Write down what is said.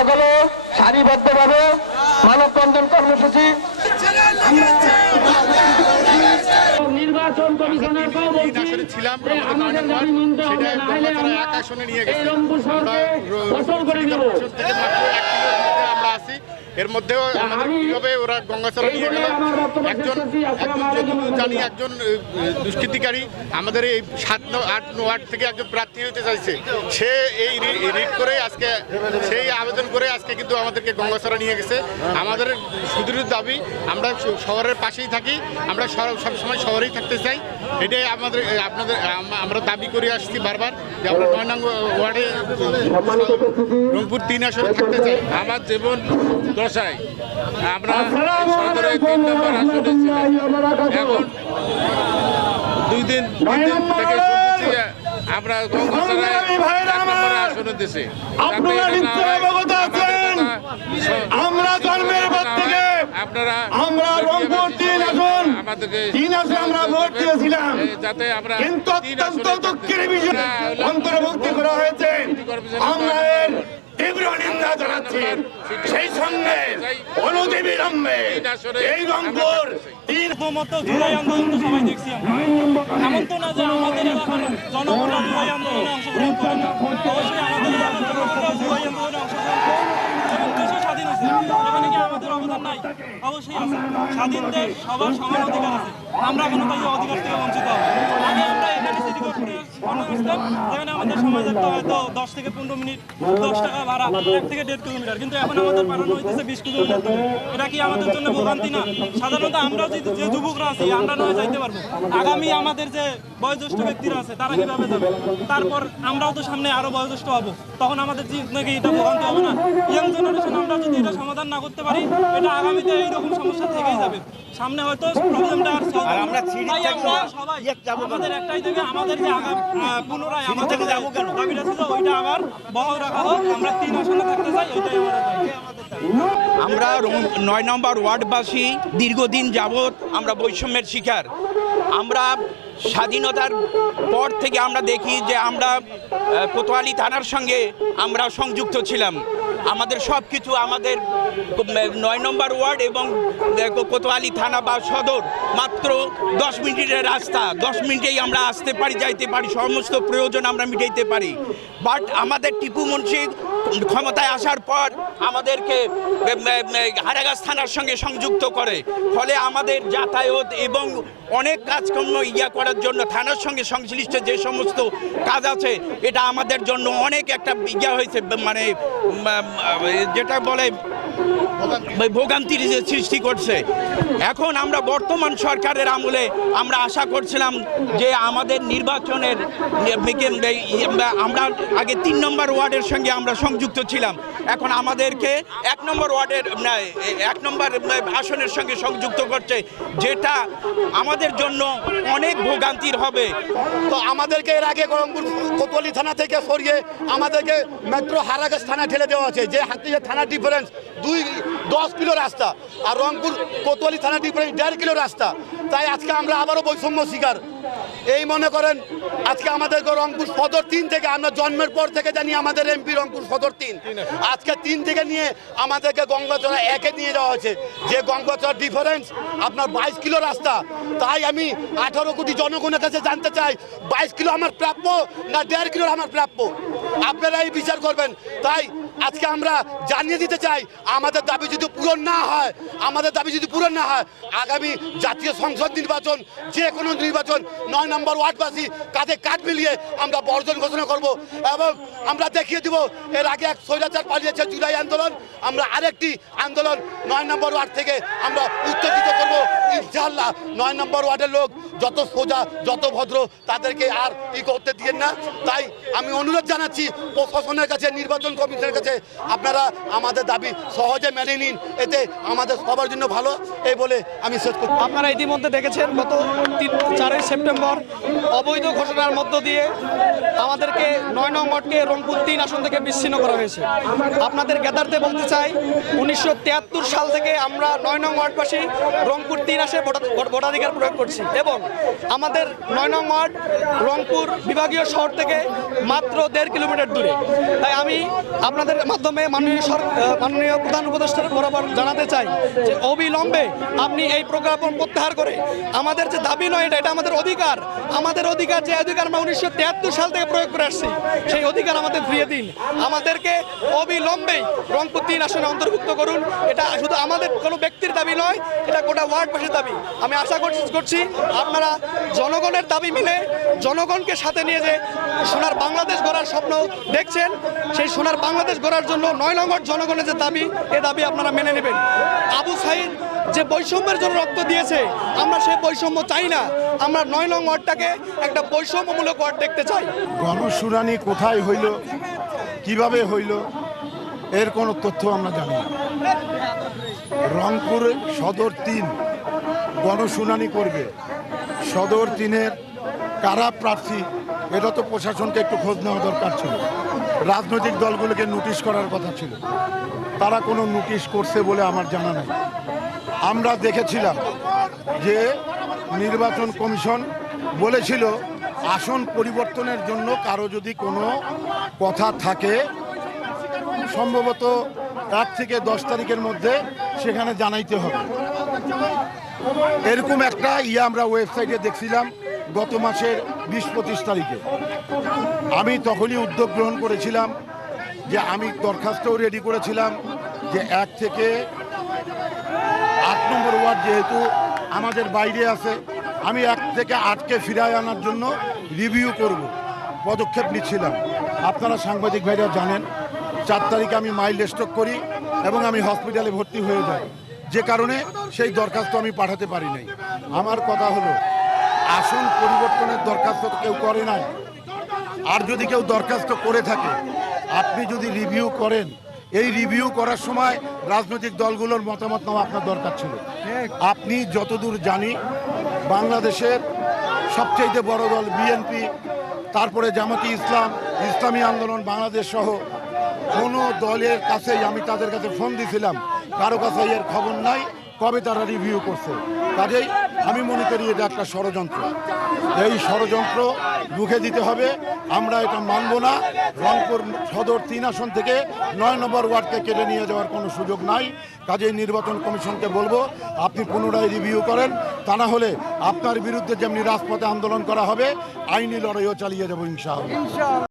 সকলে সারিবদ্ধভাবে মানববন্ধন কর্মসূচি নির্বাচন কমিশনারকেও বলছি যে আমাদের দাবি মানতে হবে না হলে আমরা নিয়ে এই গেছে। রংপুর শহরকে দখল করে দেব পরিষদ থেকে মাত্র এক কিলোমিটার আমরা আছি এর মধ্যেও আমাদের আমি কীভাবে ওরা গঙ্গাচড়া নিয়ে গেল? একজন একজন জানি একজন দুষ্কৃতিকারী আমাদের এই সাত ন- আট ওয়ার্ড থেকে একজন প্রার্থী হতে চাইছে। সে এই রিট করে আজকে সেই আবেদন করে আজকে কিন্তু আমাদেরকে গঙ্গাচড়া নিয়ে গেছে। আমাদের সুদৃঢ় দাবি আমরা শহরের পাশেই থাকি আমরা শ- সবসময় শহরেই থাকতে চাই। এটাই আমাদের আপনাদের আমরা দাবি করে আসছি বারবার যে আমরা নয় নং ওয়ার্ডে রংপুর তিন আসনে থাকতে চাই। আমার জীবন দশায় আমরা সদরে তিন নম্বর আসনে এখন দুই দিন দুই দিন থেকে আমরা আসনে দিছি আপনারা নিশ্চয় অবগত আমরা জন্মের পর থেকে আপনারা আমরা রংপুর তিন আসন আমাদেরকে তিন আসনে আমরা ভোট দিয়েছিলাম। এই যাতে আমরা কিন্তু অত্যন্ত দুঃখের বিষয় অন্তর্ভুক্তি করা হয়েছে। আমরা এর তীব্র নিন্দা জানাচ্ছি। সেই সঙ্গে এই রংপুর তিন মতো জুলাই আন্দোলন সবাই দেখছি এমন তো না যে আমাদের এলাকার জনগণরা জুলাই আন্দোলনে অংশগ্রহণ করে না। অবশ্যই আমাদের এলাকার জনগণরা জুলাই আন্দোলনে অংশগ্রহণ করে এবং দেশও স্বাধীন হয়েছে এখানে কি আমাদের অবদান নাই। অবশ্যই আছে। স্বাধীন দেশ, সবার সমান অধিকার আছে। আমরা কোনো তাই অধিকার থেকে বঞ্চিত আগে আমরা এখানে সিটি কর্পোরেশনে যেখানে আমাদের সময় লাগতো হয়তো দশ থেকে পনেরো মিনিট দশ টাকা ভাড়া, এক থেকে দেড় কিলোমিটার। কিন্তু এখন আমাদের পাঠানো হইতেছে বিশ কিলোমিটার এটা কি আমাদের জন্য ভোগান্তি না? সাধারণত আমরা যে যুবকরা আছি, আমরা নয় যাইতে পারব। আগামী আমাদের যে বয়োজ্যেষ্ঠ ব্যক্তিরা আছে তারা কীভাবে যাবে? তারপর আমরাও তো সামনে আরও বয়োজ্যেষ্ঠ হব। তখন আমাদের নাকি এটা ভোগান্তি হবে না। ইয়াং জেনারেশন আমরা যদি এটা সমাধান না করতে পারি এটা আগামীতে এইরকম সমস্যা থেকেই যাবে। সামনে হয়তো প্রবলেমটা আর। তাই আমরা সবাই আমাদের একটাই থেকে আমাদের যে আগাম পুনরায় আমাদের দাবিটা ছিল ওইটা আবার বহাল রাখা হোক। আমরা তিন আসনে থাকতে চাই এটাই আমাদের আমরা নয় নম্বর ওয়ার্ডবাসী দীর্ঘদিন যাবৎ আমরা বৈষম্যের শিকার। আমরা স্বাধীনতার পর থেকে আমরা দেখি যে আমরা কোতোয়ালি থানার সঙ্গে আমরা সংযুক্ত ছিলাম। আমাদের সব কিছু আমাদের নয় নম্বর ওয়ার্ড এবং কোতোয়ালি থানা বা সদর মাত্র দশ মিনিটের রাস্তা। দশ মিনিটেই আমরা আসতে পারি, যাইতে পারি, সমস্ত প্রয়োজন আমরা মিটাইতে পারি। বাট আমাদের টিপু মুন্সি ক্ষমতায় আসার পর আমাদেরকে হারাগাছ থানার সঙ্গে সংযুক্ত করে। ফলে আমাদের যাতায়াত এবং অনেক কাজকর্ম ইয়া করার জন্য থানার সঙ্গে সংশ্লিষ্ট যে সমস্ত কাজ আছে, এটা আমাদের জন্য অনেক একটা ইয়া হয়েছে মানে যেটা বলে ভোগান্তির যে সৃষ্টি করছে। এখন আমরা বর্তমান সরকারের আমলে আমরা আশা করছিলাম যে আমাদের নির্বাচনের আমরা আগে তিন নম্বর ওয়ার্ডের সঙ্গে আমরা সংযুক্ত ছিলাম। এখন আমাদেরকে এক নম্বর ওয়ার্ডের এক নম্বর আসনের সঙ্গে সংযুক্ত করছে, যেটা আমাদের জন্য অনেক ভোগান্তির হবে। তো আমাদেরকে এর আগে রংপুর কোতোয়ালি থানা থেকে সরিয়ে আমাদেরকে মেট্রো হারাগাছ থানা ঠেলে দেওয়া আছে যে হাতে যে থানা ডিফারেন্স দুই দশ কিলো রাস্তা। আর রংপুর কোতোয়ালি থানা ডিফারেন্স দেড় কিলো রাস্তা। তাই আজকে আমরা আবারও বৈষম্য শিকার। এই মনে করেন আজকে আমাদের রংপুর সদর তিন থেকে আমরা জন্মের পর থেকে জানি আমাদের এমপি রংপুর সদর তিন। আজকে তিন থেকে নিয়ে আমাদেরকে গঙ্গাচড়া একে নিয়ে যাওয়া হয়েছে। যে গঙ্গাচড়া ডিফারেন্স আপনার বাইশ কিলো রাস্তা। তাই আমি আঠারো কোটি জনগণের কাছে জানতে চাই বাইশ কিলো আমার প্রাপ্য না দেড় কিলো আমার প্রাপ্য? আপনারা এই বিচার করবেন। তাই আজকে আমরা জানিয়ে দিতে চাই, আমাদের দাবি যদি পূরণ না হয়, আমাদের দাবি যদি পূরণ না হয়, আগামী জাতীয় সংসদ নির্বাচন, যে কোনো নির্বাচন, নয় নম্বর ওয়ার্ডবাসী কাঁধে কাঠ মিলিয়ে আমরা বর্জন ঘোষণা করব এবং আমরা দেখিয়ে দিব, এর আগে এক স্বৈরাচার পালিয়েছে জুলাই আন্দোলন, আমরা আরেকটি আন্দোলন নয় নম্বর ওয়ার্ড থেকে আমরা উত্তেজিত করব। ইনশাল্লাহ নয় নম্বর ওয়ার্ডের লোক যত সোজা, যত ভদ্র, তাদেরকে আর ই করতে দিয়ে না। তাই আমি অনুরোধ জানাচ্ছি, প্রশাসনের কাছে, নির্বাচন কমিশনের কাছে আপনারা আমাদের দাবি সহজে মেনে নিন, এতে আমাদের সবার জন্য ভালো, এই বলে আমি শেষ করছি। আপনারা ইতিমধ্যে দেখেছেন, গত তিন, চারই সেপ্টেম্বর অবৈধ ঘোষণার মধ্য দিয়ে আমাদেরকে নয় নং ওয়ার্ডকে রংপুর তিন আসন থেকে বিচ্ছিন্ন করা হয়েছে। আপনাদের জ্ঞাতার্থে বলতে চাই, উনিশশো তিয়াত্তর সাল থেকে আমরা নয় নং ওয়ার্ডবাসী রংপুর তিন আসে ভোটাধিকার প্রয়োগ করছি এবং আমাদের নয় নং ওয়ার্ড রংপুর বিভাগীয় শহর থেকে মাত্র দেড় কিলোমিটার দূরে। তাই আমি আপনাদের মাধ্যমে মাননীয় মাননীয় প্রধান উপদেষ্টার বরাবর জানাতে চাই যে অবিলম্বে আপনি এই প্রজ্ঞাপন প্রত্যাহার করে আমাদের যে দাবি নয় এটা এটা আমাদের অধিকার। আমাদের অধিকার যে অধিকার আমরা উনিশশো তিয়াত্তর সাল থেকে প্রয়োগ করে আসছি, সেই অধিকার আমাদের ফিরিয়ে দিন। আমাদেরকে অবিলম্বেই রংপুর তিন আসনে অন্তর্ভুক্ত করুন। এটা শুধু আমাদের কোনো ব্যক্তির দাবি নয়, এটা গোটা ওয়ার্ডবাসীর দাবি। আমি আশা করছি করছি আপনারা জনগণের দাবি মিলে জনগণকে সাথে নিয়ে যে সোনার বাংলাদেশ গড়ার স্বপ্ন দেখছেন, সেই সোনার বাংলাদেশ গড়ার জন্য নয় নম্বর জনগণের যে দাবি, এ দাবি আপনারা মেনে নেবেন। আবু সাইদ যে বৈষম্যের জন্য রক্ত দিয়েছে, আমরা সেই বৈষম্য চাই না। আমরা নয় নং ওয়ার্ডটাকে একটা বৈষম্যমূলক ওয়ার্ড দেখতে চাই। গণশুনানি কোথায় হইল? কীভাবে হইল? এর কোনো তথ্য আমরা জানি রংপুর সদর তিন গণশুনানি করবে। সদর তিনের কারা প্রার্থী, এটা তো প্রশাসনকে একটু খোঁজ নেওয়া দরকার ছিল। রাজনৈতিক দলগুলোকে নোটিশ করার কথা ছিল। তারা কোনো নোটিশ করছে বলে আমার জানা নাই। আমরা দেখেছিলাম যে নির্বাচন কমিশন বলেছিল, আসন পরিবর্তনের জন্য কারও যদি কোনো কথা থাকে, সম্ভবত এক থেকে দশ তারিখের মধ্যে সেখানে জানাইতে হবে। এরকম একটা ইয়ে আমরা ওয়েবসাইটে দেখছিলাম গত মাসের বিশ পঁচিশ তারিখে। আমি তখনই উদ্যোগ গ্রহণ করেছিলাম যে আমি দরখাস্তও রেডি করেছিলাম যে এক থেকে আট নম্বর ওয়ার্ড যেহেতু আমাদের বাইরে আছে, আমি এক থেকে আটকে ফিরায় আনার জন্য রিভিউ করব, পদক্ষেপ নিচ্ছিলাম। আপনারা সাংবাদিক ভাইরা জানেন, চার তারিখে আমি মাইল স্ট্রোক করি এবং আমি হসপিটালে ভর্তি হয়ে যাই। যে কারণে সেই দরখাস্ত আমি পাঠাতে পারি নাই। আমার কথা হলো আসন পরিবর্তনের দরখাস্ত কেউ করে নাই। আর যদি কেউ দরখাস্ত করে থাকে, আপনি যদি রিভিউ করেন, এই রিভিউ করার সময় রাজনৈতিক দলগুলোর মতামত নেওয়া আপনার দরকার ছিল। আপনি যতদূর জানি, বাংলাদেশের সবচেয়ে বড় দল বিএনপি তারপরে জামাতি ইসলাম, ইসলামী আন্দোলন, বাংলাদেশ সহ কোনো দলের কাছেই আমি তাদের কাছে ফোন দিয়েছিলাম কারও কাছে এর খবর নাই, কবে তারা রিভিউ করছে। কাজেই আমি মনে করি এটা একটা ষড়যন্ত্র। এই ষড়যন্ত্র রুখে দিতে হবে। আমরা এটা মানব না। রংপুর সদর তিন আসন থেকে নয় নম্বর ওয়ার্ডকে কেটে নিয়ে যাওয়ার কোনো সুযোগ নাই। কাজেই নির্বাচন কমিশনকে বলব, আপনি পুনরায় রিভিউ করেন। তা না হলে আপনার বিরুদ্ধে যেমনি রাজপথে আন্দোলন করা হবে, আইনি লড়াইও চালিয়ে যাব ইনশাআল্লাহ।